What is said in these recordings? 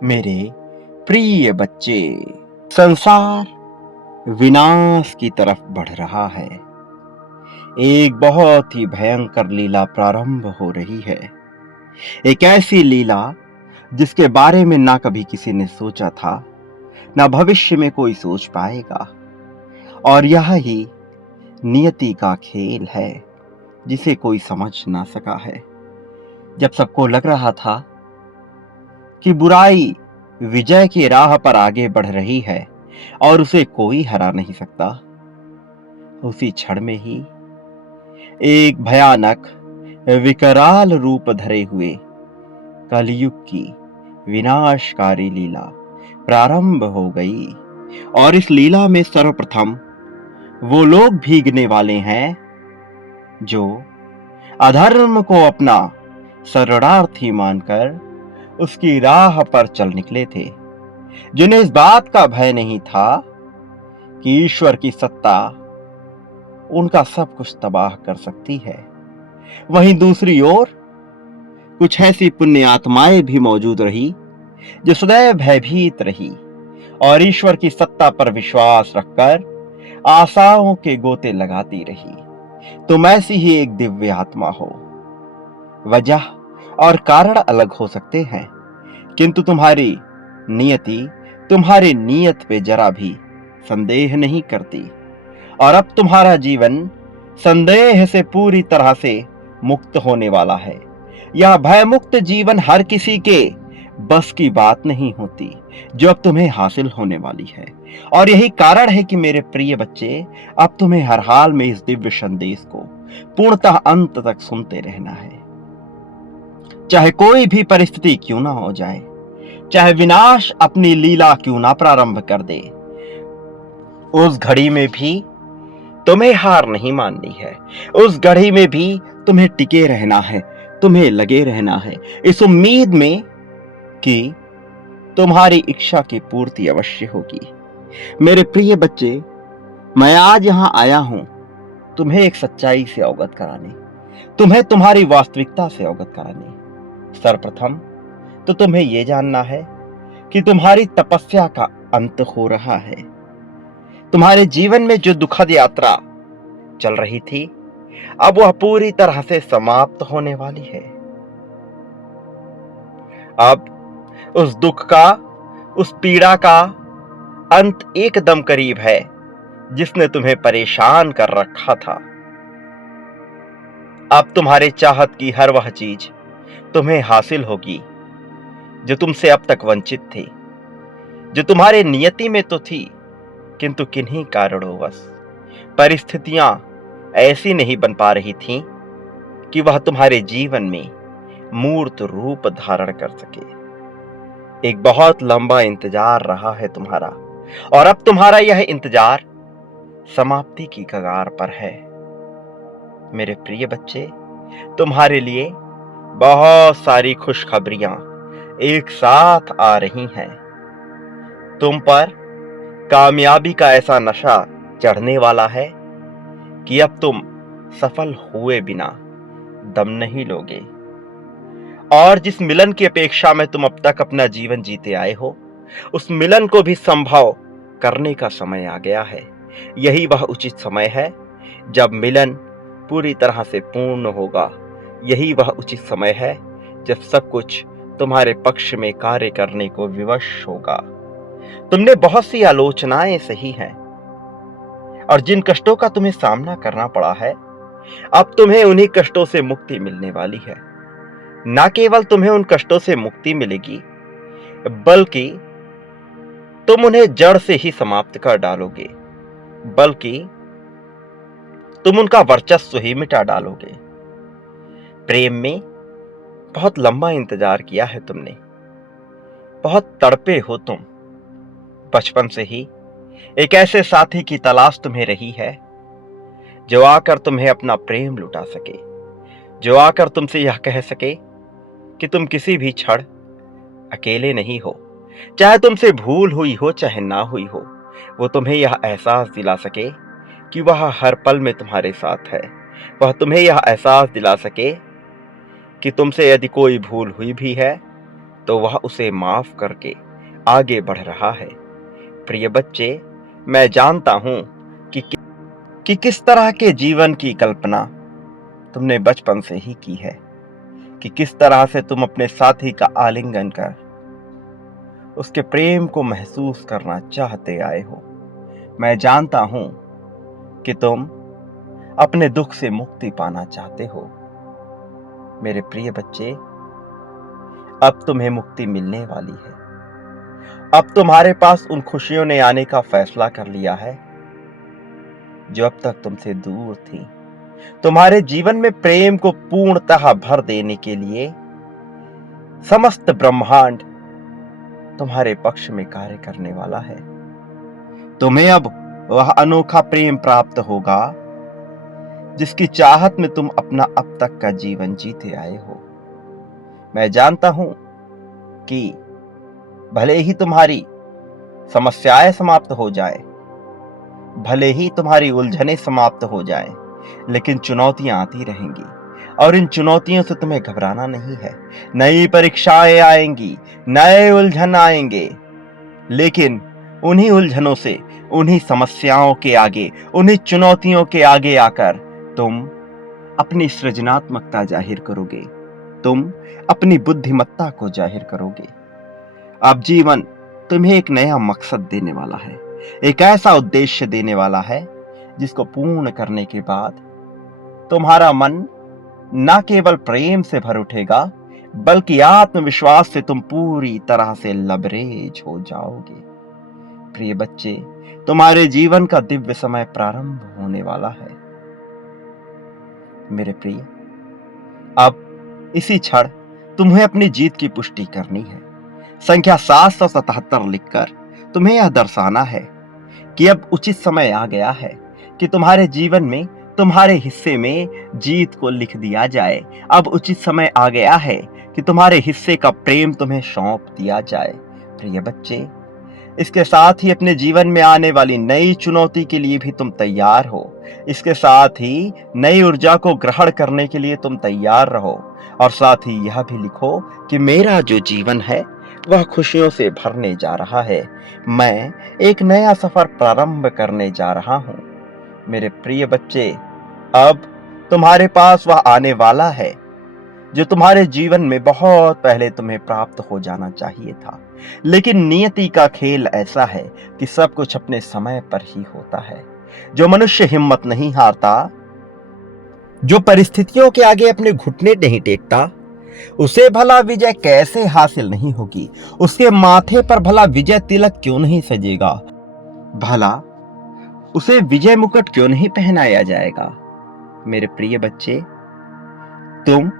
मेरे प्रिय बच्चे, संसार विनाश की तरफ बढ़ रहा है। एक बहुत ही भयंकर लीला प्रारंभ हो रही है। एक ऐसी लीला जिसके बारे में ना कभी किसी ने सोचा था, ना भविष्य में कोई सोच पाएगा। और यह ही नियति का खेल है जिसे कोई समझ ना सका है। जब सबको लग रहा था कि बुराई विजय की राह पर आगे बढ़ रही है और उसे कोई हरा नहीं सकता, उसी क्षण में ही एक भयानक विकराल रूप धरे हुए कलयुग की विनाशकारी लीला प्रारंभ हो गई। और इस लीला में सर्वप्रथम वो लोग भीगने वाले हैं जो अधर्म को अपना शरणार्थी मानकर उसकी राह पर चल निकले थे, जिन्हें इस बात का भय नहीं था कि ईश्वर की सत्ता उनका सब कुछ तबाह कर सकती है। वहीं दूसरी ओर कुछ ऐसी पुण्य आत्माएं भी मौजूद रही जो सदैव भयभीत रही और ईश्वर की सत्ता पर विश्वास रखकर आशाओं के गोते लगाती रही। तुम ऐसी ही एक दिव्य आत्मा हो। वजह और कारण अलग हो सकते हैं, किंतु तुम्हारी नियति तुम्हारी नीयत पे जरा भी संदेह नहीं करती। और अब तुम्हारा जीवन संदेह से पूरी तरह से मुक्त होने वाला है। यह भयमुक्त जीवन हर किसी के बस की बात नहीं होती जो अब तुम्हें हासिल होने वाली है। और यही कारण है कि मेरे प्रिय बच्चे, अब तुम्हें हर हाल में इस दिव्य संदेश को पूर्णतः अंत तक सुनते रहना है। चाहे कोई भी परिस्थिति क्यों ना हो जाए, चाहे विनाश अपनी लीला क्यों ना प्रारंभ कर दे, उस घड़ी में भी तुम्हें हार नहीं माननी है। उस घड़ी में भी तुम्हें टिके रहना है, तुम्हें लगे रहना है, इस उम्मीद में कि तुम्हारी इच्छा की पूर्ति अवश्य होगी। मेरे प्रिय बच्चे, मैं आज यहां आया हूं तुम्हें एक सच्चाई से अवगत कराने, तुम्हें तुम्हारी वास्तविकता से अवगत कराने। सर्वप्रथम तो तुम्हें यह जानना है कि तुम्हारी तपस्या का अंत हो रहा है। तुम्हारे जीवन में जो दुखद यात्रा चल रही थी, अब वह पूरी तरह से समाप्त होने वाली है। अब उस दुख का, उस पीड़ा का अंत एकदम करीब है जिसने तुम्हें परेशान कर रखा था। अब तुम्हारे चाहत की हर वह चीज तुम्हें हासिल होगी जो तुमसे अब तक वंचित थी, जो तुम्हारे नियति में तो थी, किंतु किन्हीं कारणोंवश परिस्थितियां ऐसी नहीं बन पा रही थीं कि वह तुम्हारे जीवन में मूर्त रूप धारण कर सके। एक बहुत लंबा इंतजार रहा है तुम्हारा, और अब तुम्हारा यह इंतजार समाप्ति की कगार पर है। मेरे प्रिय बच्चे, तुम्हारे लिए बहुत सारी खुशखबरियां एक साथ आ रही हैं। तुम पर कामयाबी का ऐसा नशा चढ़ने वाला है कि अब तुम सफल हुए बिना दम नहीं लोगे। और जिस मिलन की अपेक्षा में तुम अब तक अपना जीवन जीते आए हो, उस मिलन को भी संभव करने का समय आ गया है। यही वह उचित समय है जब मिलन पूरी तरह से पूर्ण होगा। यही वह उचित समय है जब सब कुछ तुम्हारे पक्ष में कार्य करने को विवश होगा। तुमने बहुत सी आलोचनाएं सही हैं, और जिन कष्टों का तुम्हें सामना करना पड़ा है, अब तुम्हें उन्हीं कष्टों से मुक्ति मिलने वाली है। न केवल तुम्हें उन कष्टों से मुक्ति मिलेगी, बल्कि तुम उन्हें जड़ से ही समाप्त कर डालोगे, बल्कि तुम उनका वर्चस्व ही मिटा डालोगे। प्रेम में बहुत लंबा इंतजार किया है तुमने, बहुत तड़पे हो तुम। बचपन से ही एक ऐसे साथी की तलाश तुम्हें रही है जो आकर तुम्हें अपना प्रेम लुटा सके, जो आकर तुमसे यह कह सके कि तुम किसी भी क्षण अकेले नहीं हो। चाहे तुमसे भूल हुई हो, चाहे ना हुई हो, वो तुम्हें यह एहसास दिला सके कि वह हर पल में तुम्हारे साथ है। वह तुम्हें यह एहसास दिला सके कि तुमसे यदि कोई भूल हुई भी है तो वह उसे माफ करके आगे बढ़ रहा है। प्रिय बच्चे, मैं जानता हूं कि किस तरह के जीवन की कल्पना तुमने बचपन से ही की है, कि किस तरह से तुम अपने साथी का आलिंगन कर उसके प्रेम को महसूस करना चाहते आए हो। मैं जानता हूं कि तुम अपने दुख से मुक्ति पाना चाहते हो। मेरे प्रिय बच्चे, अब तुम्हें मुक्ति मिलने वाली है। अब तुम्हारे पास उन खुशियों ने आने का फैसला कर लिया है जो अब तक तुमसे दूर थी। तुम्हारे जीवन में प्रेम को पूर्णतः भर देने के लिए समस्त ब्रह्मांड तुम्हारे पक्ष में कार्य करने वाला है। तुम्हें अब वह अनोखा प्रेम प्राप्त होगा जिसकी चाहत में तुम अपना अब तक का जीवन जीते आए हो। मैं जानता हूं कि भले ही तुम्हारी समस्याएं समाप्त हो जाए, भले ही तुम्हारी उलझनें समाप्त हो जाए, लेकिन चुनौतियां आती रहेंगी और इन चुनौतियों से तुम्हें घबराना नहीं है। नई परीक्षाएं आएंगी, नए उलझन आएंगे, लेकिन उन्हीं उलझनों से, उन्हीं समस्याओं के आगे, उन्हीं चुनौतियों के आगे आकर तुम अपनी सृजनात्मकता जाहिर करोगे, तुम अपनी बुद्धिमत्ता को जाहिर करोगे। अब जीवन तुम्हें एक नया मकसद देने वाला है, एक ऐसा उद्देश्य देने वाला है जिसको पूर्ण करने के बाद तुम्हारा मन न केवल प्रेम से भर उठेगा, बल्कि आत्मविश्वास से तुम पूरी तरह से लबरेज हो जाओगे। प्रिय बच्चे, तुम्हारे जीवन का दिव्य समय प्रारंभ होने वाला है। मेरे प्रिय, अब इसी क्षण तुम्हें अपनी जीत की पुष्टि करनी है। संख्या 777 लिखकर तुम्हें यह दर्शाना है कि अब उचित समय आ गया है कि तुम्हारे जीवन में, तुम्हारे हिस्से में जीत को लिख दिया जाए। अब उचित समय आ गया है कि तुम्हारे हिस्से का प्रेम तुम्हें सौंप दिया जाए। प्रिय बच्चे, इसके साथ ही अपने जीवन में आने वाली नई चुनौती के लिए भी तुम तैयार हो। इसके साथ ही नई ऊर्जा को ग्रहण करने के लिए तुम तैयार रहो, और साथ ही यह भी लिखो कि मेरा जो जीवन है वह खुशियों से भरने जा रहा है। मैं एक नया सफर प्रारंभ करने जा रहा हूं। मेरे प्रिय बच्चे, अब तुम्हारे पास वह आने वाला है जो तुम्हारे जीवन में बहुत पहले तुम्हें प्राप्त हो जाना चाहिए था। लेकिन नियति का खेल ऐसा है कि सब कुछ अपने समय पर ही होता है। जो मनुष्य हिम्मत नहीं हारता, जो परिस्थितियों के आगे अपने घुटने नहीं टेकता, उसे भला विजय कैसे हासिल नहीं होगी? उसके माथे पर भला विजय तिलक क्यों नहीं सजेगा? भला उसे विजय मुकुट क्यों नहीं पहनाया जाएगा? मेरे प्रिय बच्चे, तुम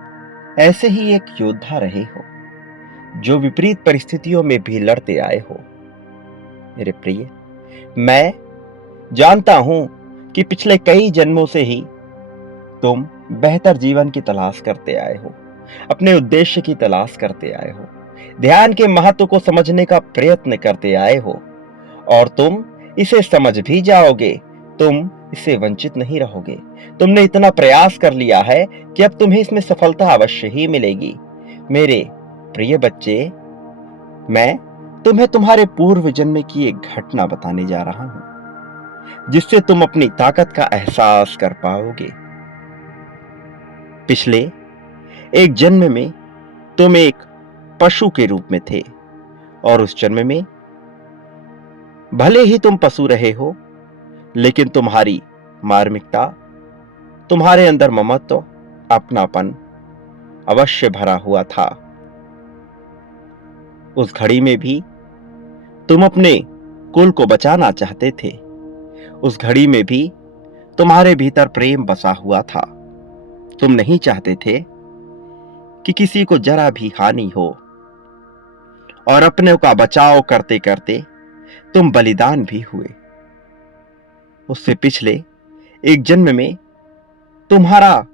ऐसे ही एक योद्धा रहे हो जो विपरीत परिस्थितियों में भी लड़ते आए हो। मेरे प्रिय, मैं जानता हूं कि पिछले कई जन्मों से ही तुम बेहतर जीवन की तलाश करते आए हो, अपने उद्देश्य की तलाश करते आए हो, ध्यान के महत्व को समझने का प्रयत्न करते आए हो, और तुम इसे समझ भी जाओगे। तुम इससे वंचित नहीं रहोगे। तुमने इतना प्रयास कर लिया है कि अब तुम्हें इसमें सफलता अवश्य ही मिलेगी। मेरे प्रिय बच्चे, मैं तुम्हें तुम्हारे पूर्व जन्म की एक घटना बताने जा रहा हूं जिससे तुम अपनी ताकत का एहसास कर पाओगे। पिछले एक जन्म में तुम एक पशु के रूप में थे, और उस जन्म में भले ही तुम पशु रहे हो, लेकिन तुम्हारी मार्मिकता, तुम्हारे अंदर ममत्व, अपनापन अवश्य भरा हुआ था। उस घड़ी में भी तुम अपने कुल को बचाना चाहते थे। उस घड़ी में भी तुम्हारे भीतर प्रेम बसा हुआ था। तुम नहीं चाहते थे कि किसी को जरा भी हानि हो, और अपने का बचाव करते करते तुम बलिदान भी हुए। उससे पिछले एक जन्म में तुम्हारा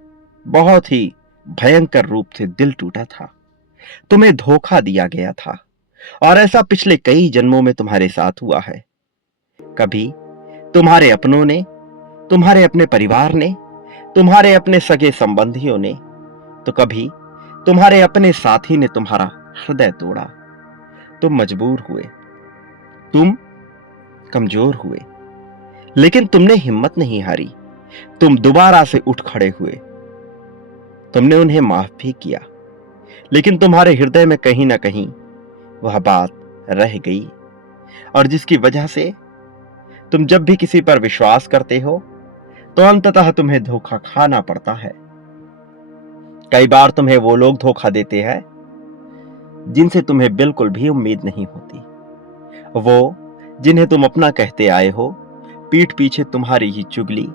बहुत ही भयंकर रूप से दिल टूटा था, तुम्हें धोखा दिया गया था, और ऐसा पिछले कई जन्मों में तुम्हारे साथ हुआ है। कभी तुम्हारे अपनों ने, तुम्हारे अपने परिवार ने, तुम्हारे अपने सगे संबंधियों ने, तो कभी तुम्हारे अपने साथी ने तुम्हारा हृदय तोड़ा। तुम मजबूर हुए, तुम कमजोर हुए, लेकिन तुमने हिम्मत नहीं हारी। तुम दोबारा से उठ खड़े हुए। तुमने उन्हें माफ भी किया, लेकिन तुम्हारे हृदय में कहीं ना कहीं वह बात रह गई, और जिसकी वजह से तुम जब भी किसी पर विश्वास करते हो तो अंततः तुम्हें धोखा खाना पड़ता है। कई बार तुम्हें वो लोग धोखा देते हैं जिनसे तुम्हें बिल्कुल भी उम्मीद नहीं होती। वो जिन्हें तुम अपना कहते आए हो, पीठ पीछे तुम्हारी ही चुगली,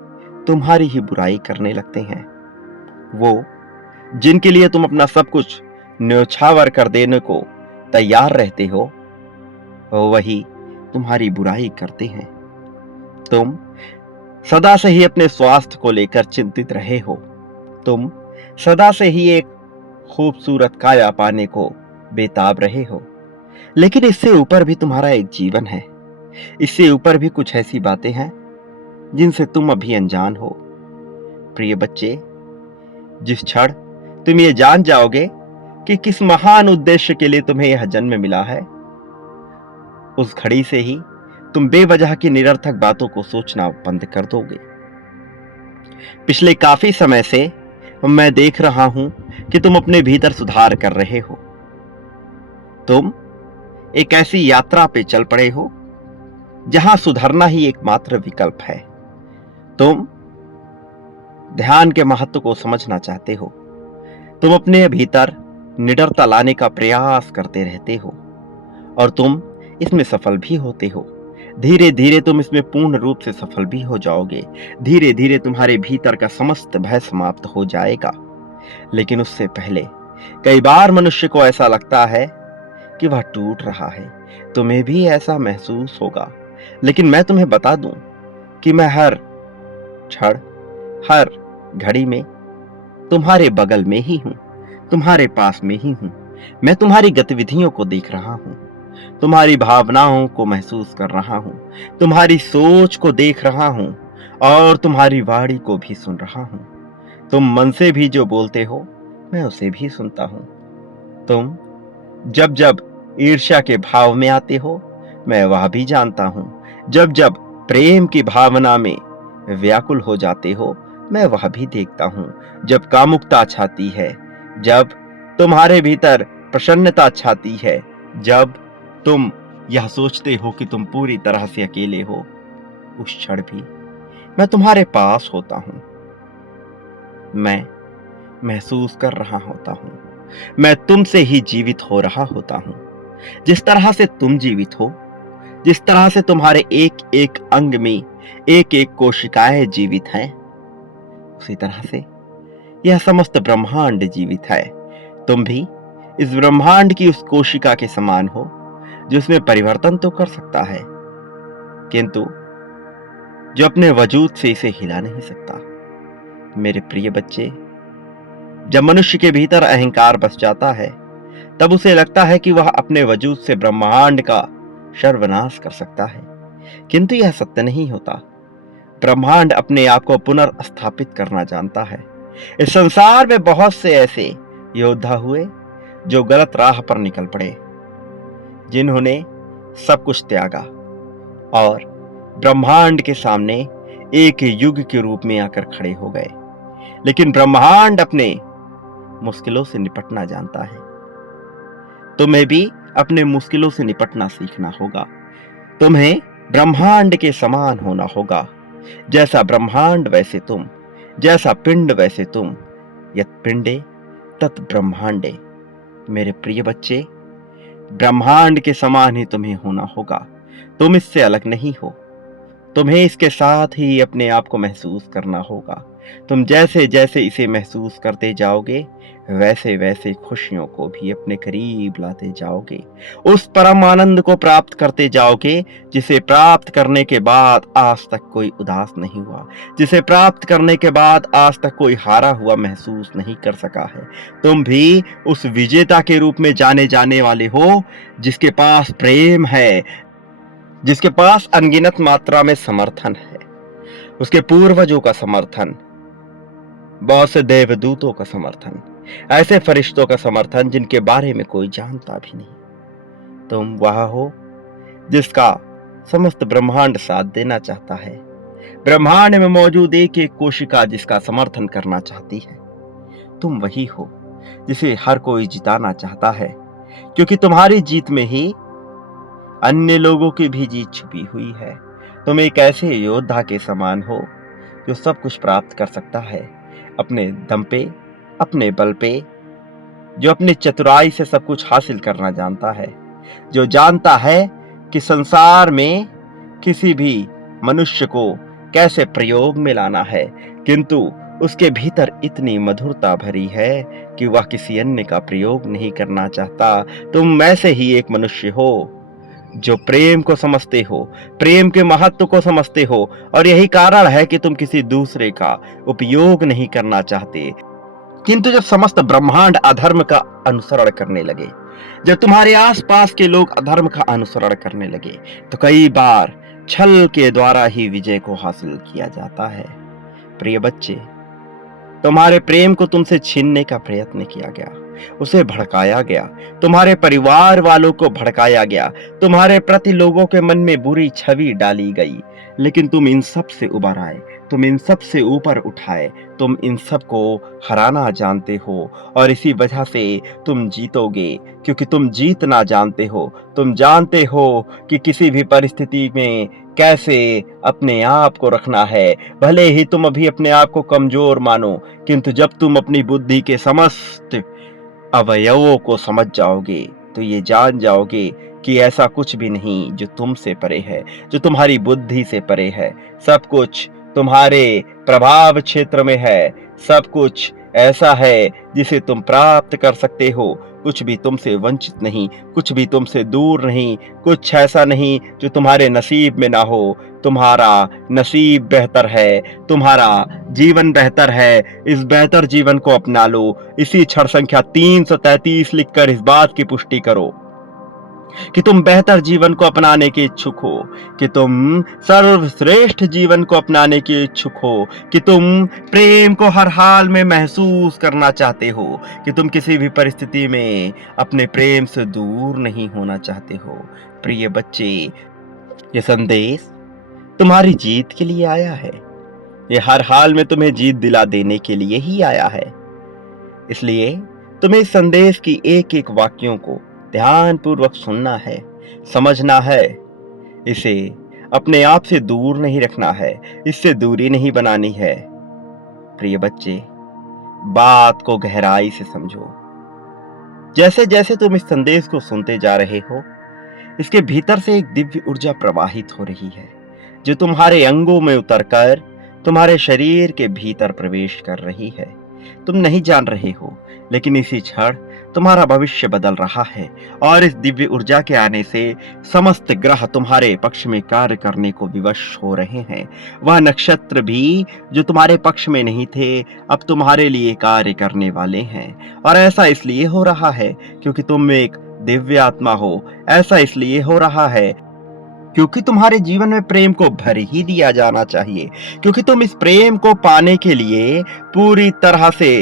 तुम्हारी ही बुराई करने लगते हैं। वो जिनके लिए तुम अपना सब कुछ न्योछावर कर देने को तैयार रहते हो, वही तुम्हारी बुराई करते हैं। तुम सदा से ही अपने स्वास्थ्य को लेकर चिंतित रहे हो। तुम सदा से ही एक खूबसूरत काया पाने को बेताब रहे हो, लेकिन इससे ऊपर भी तुम्हारा एक जीवन है। इससे ऊपर भी कुछ ऐसी बातें हैं जिनसे तुम अभी अनजान हो। प्रिय बच्चे, जिस क्षण तुम ये जान जाओगे कि किस महान उद्देश्य के लिए तुम्हें यह जन्म मिला है, उस घड़ी से ही तुम बेवजह की निरर्थक बातों को सोचना बंद कर दोगे। पिछले काफी समय से मैं देख रहा हूं कि तुम अपने भीतर सुधार कर रहे हो। तुम एक ऐसी यात्रा पे चल पड़े हो जहां सुधरना ही एकमात्र विकल्प है। तुम ध्यान के महत्व को समझना चाहते हो। तुम अपने भीतर निडरता लाने का प्रयास करते रहते हो, और तुम इसमें सफल भी होते हो। धीरे धीरे तुम इसमें पूर्ण रूप से सफल भी हो जाओगे। धीरे धीरे तुम्हारे भीतर का समस्त भय समाप्त हो जाएगा। लेकिन उससे पहले कई बार मनुष्य को ऐसा लगता है कि वह टूट रहा है। तुम्हें भी ऐसा महसूस होगा, लेकिन मैं तुम्हें बता दूं कि मैं हर क्षण, हर घड़ी में तुम्हारे बगल में ही हूं, तुम्हारे पास में ही हूं। मैं तुम्हारी गतिविधियों को देख रहा हूं, तुम्हारी भावनाओं को महसूस कर रहा हूं, तुम्हारी सोच को देख रहा हूं, और तुम्हारी वाणी को भी सुन रहा हूं। तुम मन से भी जो बोलते हो, मैं उसे भी सुनता हूं। तुम जब जब ईर्ष्या के भाव में आते हो, मैं वह भी जानता हूं। जब जब प्रेम की भावना में व्याकुल हो जाते हो, मैं वह भी देखता हूं। जब कामुकता छाती है, जब तुम्हारे भीतर प्रसन्नता छाती है, जब तुम यह सोचते हो कि तुम पूरी तरह से अकेले हो, उस क्षण भी मैं तुम्हारे पास होता हूं। मैं महसूस कर रहा होता हूं। मैं तुमसे ही जीवित हो रहा होता हूं। जिस तरह से तुम जीवित हो, जिस तरह से तुम्हारे एक एक अंग में एक एक कोशिकाएं जीवित हैं, उसी तरह से यह समस्त ब्रह्मांड जीवित है। तुम भी इस ब्रह्मांड की उस कोशिका के समान हो जो उसमें परिवर्तन तो कर सकता है, किंतु जो अपने वजूद से इसे हिला नहीं सकता। मेरे प्रिय बच्चे, जब मनुष्य के भीतर अहंकार बस जाता है, तब उसे लगता है कि वह अपने वजूद से ब्रह्मांड का सर्वनाश कर सकता है, किंतु यह सत्य नहीं होता। ब्रह्मांड अपने आप को पुनर्स्थापित करना जानता है। इस संसार में बहुत से ऐसे योद्धा हुए जो गलत राह पर निकल पड़े, जिन्होंने सब कुछ त्यागा और ब्रह्मांड के सामने एक युग के रूप में आकर खड़े हो गए। लेकिन ब्रह्मांड अपने मुश्किलों से निपटना जानता है। तुम्हें भी अपने मुश्किलों से निपटना सीखना होगा। तुम्हें ब्रह्मांड के समान होना होगा। जैसा ब्रह्मांड वैसे तुम, जैसा पिंड वैसे तुम, यत् पिंडे तत् ब्रह्मांडे। मेरे प्रिय बच्चे, ब्रह्मांड के समान ही तुम्हें होना होगा। तुम इससे अलग नहीं हो। तुम्हें इसके साथ ही अपने आप को महसूस करना होगा। तुम जैसे जैसे इसे महसूस करते जाओगे, वैसे वैसे खुशियों को भी अपने करीब लाते जाओगे। उस परम आनंद को प्राप्त करते जाओगे जिसे प्राप्त करने के बाद आज तक कोई उदास नहीं हुआ, जिसे प्राप्त करने के बाद आज तक कोई हारा हुआ महसूस नहीं कर सका है। तुम भी उस विजेता के रूप में जाने जाने वाले हो, जिसके पास प्रेम है, जिसके पास अनगिनत मात्रा में समर्थन है, उसके पूर्वजों का समर्थन, बहुत से देवदूतों का समर्थन, ऐसे फरिश्तों का समर्थन जिनके बारे में कोई जानता भी नहीं। तुम वह हो जिसका समस्त ब्रह्मांड साथ देना चाहता है, ब्रह्मांड में मौजूद एक एक कोशिका जिसका समर्थन करना चाहती है। तुम वही हो जिसे हर कोई जिताना चाहता है, क्योंकि तुम्हारी जीत में ही अन्य लोगों की भी जीत छुपी हुई है। तुम एक ऐसे योद्धा के समान हो जो सब कुछ प्राप्त कर सकता है अपने दम पे, अपने बल पे, जो अपनी चतुराई से सब कुछ हासिल करना जानता है, जो जानता है कि संसार में किसी भी मनुष्य को कैसे प्रयोग में लाना है, किंतु उसके भीतर इतनी मधुरता भरी है कि वह किसी अन्य का प्रयोग नहीं करना चाहता। तुम ऐसे ही एक मनुष्य हो जो प्रेम को समझते हो, प्रेम के महत्व को समझते हो, और यही कारण है कि तुम किसी दूसरे का उपयोग नहीं करना चाहते। किंतु जब समस्त ब्रह्मांड अधर्म का अनुसरण करने लगे, जब तुम्हारे आसपास के लोग अधर्म का अनुसरण करने लगे, तो कई बार छल के द्वारा ही विजय को हासिल किया जाता है। प्रिय बच्चे, तुम्हारे प्रेम को तुमसे छीनने का प्रयत्न किया गया, उसे भड़काया गया, तुम्हारे परिवार वालों को भड़काया गया, तुम्हारे प्रति लोगों के मन में बुरी छवि डाली गई, लेकिन तुम इन सब से उबर आए, तुम इन सब से ऊपर उठाए, तुम इन सब को हराना जानते हो, और इसी वजह से तुम जीतोगे, क्योंकि तुम जीतना जानते हो। तुम जानते हो कि किसी भी परिस्थिति में कैसे अपने आप को रखना है। भले ही तुम अभी अपने आप को कमजोर मानो, किंतु जब तुम अपनी बुद्धि के समस्त अवयवों को समझ जाओगे तो ये जान जाओगे कि ऐसा कुछ भी नहीं जो तुमसे परे है, जो तुम्हारी बुद्धि से परे है। सब कुछ तुम्हारे प्रभाव क्षेत्र में है, सब कुछ ऐसा है जिसे तुम प्राप्त कर सकते हो। कुछ भी तुमसे वंचित नहीं, कुछ भी तुमसे दूर नहीं, कुछ ऐसा नहीं जो तुम्हारे नसीब में ना हो। तुम्हारा नसीब बेहतर है, तुम्हारा जीवन बेहतर है। इस बेहतर जीवन को अपना लो। इसी क्षण संख्या 333 लिखकर इस बात की पुष्टि करो कि तुम बेहतर जीवन को अपनाने के इच्छुक हो, कि तुम सर्वश्रेष्ठ जीवन को अपनाने के इच्छुक हो, कि तुम प्रेम को हर हाल में महसूस करना चाहते हो, कि तुम किसी भी परिस्थिति में अपने प्रेम से दूर नहीं होना चाहते हो। प्रिय बच्चे, ये संदेश तुम्हारी जीत के लिए आया है। ये हर हाल में तुम्हें जीत दिला देने के लिए ही आया है। इसलिए तुम्हें इस संदेश की एक एक वाक्यों को ध्यानपूर्वक सुनना है, समझना है। इसे अपने आप से दूर नहीं रखना है, इससे दूरी नहीं बनानी है। प्रिय बच्चे, बात को गहराई से समझो। जैसे जैसे तुम इस संदेश को सुनते जा रहे हो, इसके भीतर से एक दिव्य ऊर्जा प्रवाहित हो रही है, जो तुम्हारे अंगों में उतरकर तुम्हारे शरीर के भीतर प्रवेश कर रही है। तुम नहीं जान रहे हो, लेकिन इसी क्षण तुम्हारा भविष्य बदल रहा है, और इस दिव्य ऊर्जा के आने से समस्त ग्रह तुम्हारे पक्ष में कार्य करने को विवश हो रहे हैं। वह नक्षत्र भी जो तुम्हारे पक्ष में नहीं थे, अब तुम्हारे लिए कार्य करने वाले हैं। और ऐसा इसलिए हो रहा है क्योंकि तुम एक दिव्य आत्मा हो। ऐसा इसलिए हो रहा है क्योंकि तुम्हारे जीवन में प्रेम को भर ही दिया जाना चाहिए, क्योंकि तुम इस प्रेम को पाने के लिए पूरी तरह से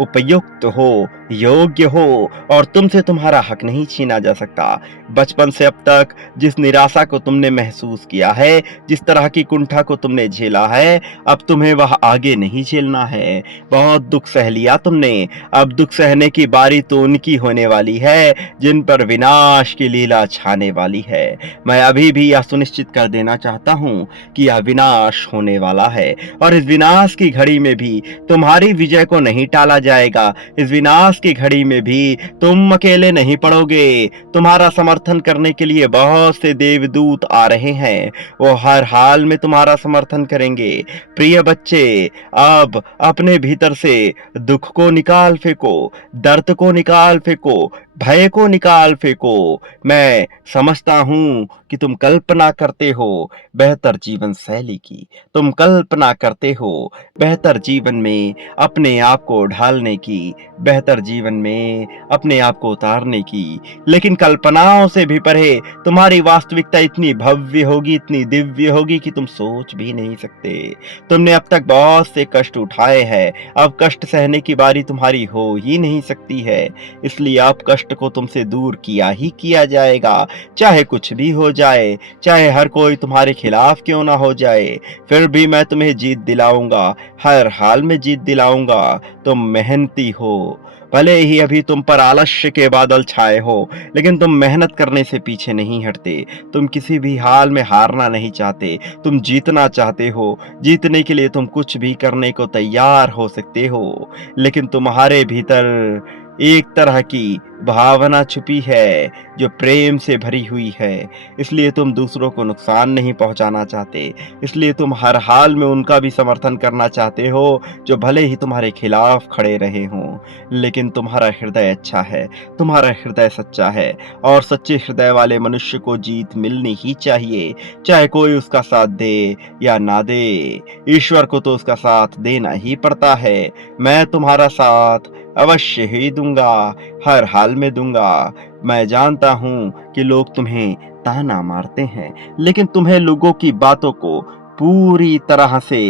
उपयुक्त हो, योग्य हो, और तुमसे तुम्हारा हक नहीं छीना जा सकता। बचपन से अब तक जिस निराशा को तुमने महसूस किया है, जिस तरह की कुंठा को तुमने झेला है, अब तुम्हें वह आगे नहीं झेलना है। बहुत दुख सह लिया तुमने, अब दुख सहने की बारी तो उनकी होने वाली है जिन पर विनाश की लीला छाने वाली है। मैं अभी भी यह सुनिश्चित कर देना चाहता हूँ कि यह विनाश होने वाला है, और इस विनाश की घड़ी में भी तुम्हारी विजय को नहीं टाला जाएगा। इस विनाश की घड़ी में भी तुम अकेले नहीं पड़ोगे। तुम्हारा समर्थन करने के लिए बहुत से देवदूत आ रहे हैं, वो हर हाल में तुम्हारा समर्थन करेंगे। प्रिय बच्चे, अब अपने भीतर से दुख को निकाल फेंको, दर्द को निकाल फेंको, भय को निकाल फेंको। मैं समझता हूं कि तुम कल्पना करते हो बेहतर जीवन शैली की, तुम कल्पना करते हो बेहतर जीवन में अपने आप को ढालने की, बेहतर जीवन में अपने आप को उतारने की, लेकिन कल्पनाओं से भी परे तुम्हारी वास्तविकता इतनी भव्य होगी, इतनी दिव्य होगी कि तुम सोच भी नहीं सकते। तुमने अब तक बहुत से कष्ट उठाए हैं, अब कष्ट सहने की बारी तुम्हारी हो ही नहीं सकती है। इसलिए अब कष्ट कष्ट को तुमसे दूर किया ही किया जाएगा। चाहे कुछ भी हो जाए, चाहे हर कोई तुम्हारे खिलाफ क्यों ना हो जाए, फिर भी मैं तुम्हें जीत दिलाऊंगा, हर हाल में जीत दिलाऊंगा। तुम मेहनती हो, भले ही अभी तुम पर आलस्य के बादल छाए हो, लेकिन तुम मेहनत करने से पीछे नहीं हटते। तुम किसी भी हाल में हारना नहीं चाहते, तुम जीतना चाहते हो। जीतने के लिए तुम कुछ भी करने को तैयार हो सकते हो, लेकिन तुम्हारे भीतर एक तरह की भावना छुपी है जो प्रेम से भरी हुई है। इसलिए तुम दूसरों को नुकसान नहीं पहुंचाना चाहते, इसलिए तुम हर हाल में उनका भी समर्थन करना चाहते हो जो भले ही तुम्हारे खिलाफ खड़े रहे हों। लेकिन तुम्हारा हृदय अच्छा है, तुम्हारा हृदय सच्चा है, और सच्चे हृदय वाले मनुष्य को जीत मिलनी ही चाहिए, चाहे कोई उसका साथ दे या ना दे। ईश्वर को तो उसका साथ देना ही पड़ता है। मैं तुम्हारा साथ अवश्य ही दूंगा, हर हाल में दूंगा। मैं जानता हूं कि लोग तुम्हें ताना मारते हैं, लेकिन तुम्हें लोगों की बातों को पूरी तरह से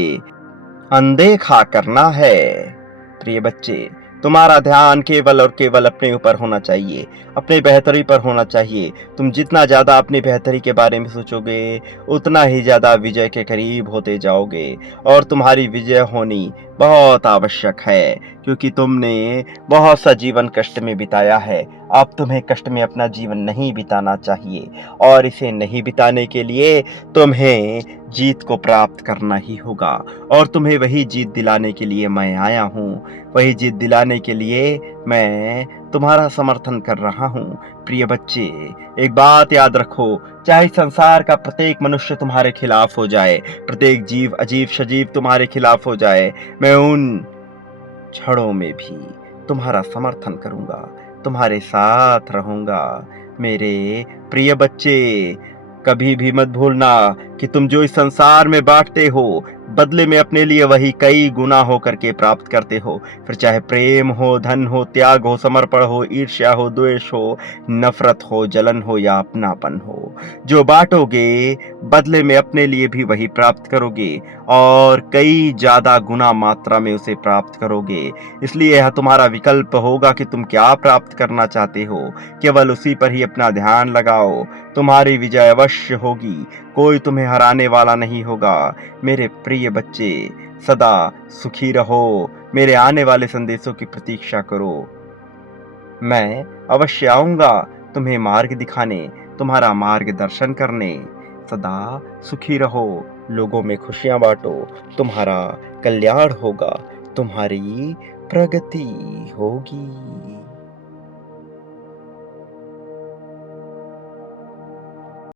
अनदेखा करना है। प्रिय बच्चे, तुम्हारा ध्यान केवल और केवल अपने ऊपर होना चाहिए, अपने बेहतरी पर होना चाहिए। तुम जितना ज्यादा अपनी बेहतरी के बारे में सोचोगे, उतना ही ज्यादा विजय के करीब होते जाओगे। और तुम्हारी विजय होनी बहुत आवश्यक है, क्योंकि तुमने बहुत सा जीवन कष्ट में बिताया है। अब तुम्हें कष्ट में अपना जीवन नहीं बिताना चाहिए, और इसे नहीं बिताने के लिए तुम्हें जीत को प्राप्त करना ही होगा। और तुम्हें वही जीत दिलाने के लिए मैं आया हूँ, वही जीत दिलाने के लिए मैं तुम्हारा समर्थन कर रहा हूँ। प्रिय बच्चे, एक बात याद रखो, चाहे संसार का प्रत्येक मनुष्य तुम्हारे खिलाफ हो जाए, प्रत्येक जीव अजीब सजीव तुम्हारे खिलाफ हो जाए, मैं उन क्षणों में भी तुम्हारा समर्थन करूंगा, तुम्हारे साथ रहूंगा। मेरे प्रिय बच्चे, कभी भी मत भूलना कि तुम जो इस संसार में बांटते हो, बदले में अपने लिए वही कई गुना हो करके प्राप्त करते हो। फिर चाहे प्रेम हो, धन हो, त्याग हो, समर्पण हो, ईर्ष्या हो, द्वेष हो, नफरत हो, जलन हो या अपनापन हो, जो बांटोगे बदले में अपने लिए भी वही प्राप्त करोगे, और कई ज्यादा गुना मात्रा में उसे प्राप्त करोगे। इसलिए यह तुम्हारा विकल्प होगा कि तुम क्या प्राप्त करना चाहते हो, केवल उसी पर ही अपना ध्यान लगाओ। तुम्हारी विजय अवश्य होगी, कोई तुम्हें हराने वाला नहीं होगा। मेरे प्रिय बच्चे, सदा सुखी रहो, मेरे आने वाले संदेशों की प्रतीक्षा करो। मैं अवश्य आऊंगा तुम्हें मार्ग दिखाने, तुम्हारा मार्गदर्शन करने। सदा सुखी रहो, लोगों में खुशियां बांटो, तुम्हारा कल्याण होगा, तुम्हारी प्रगति होगी।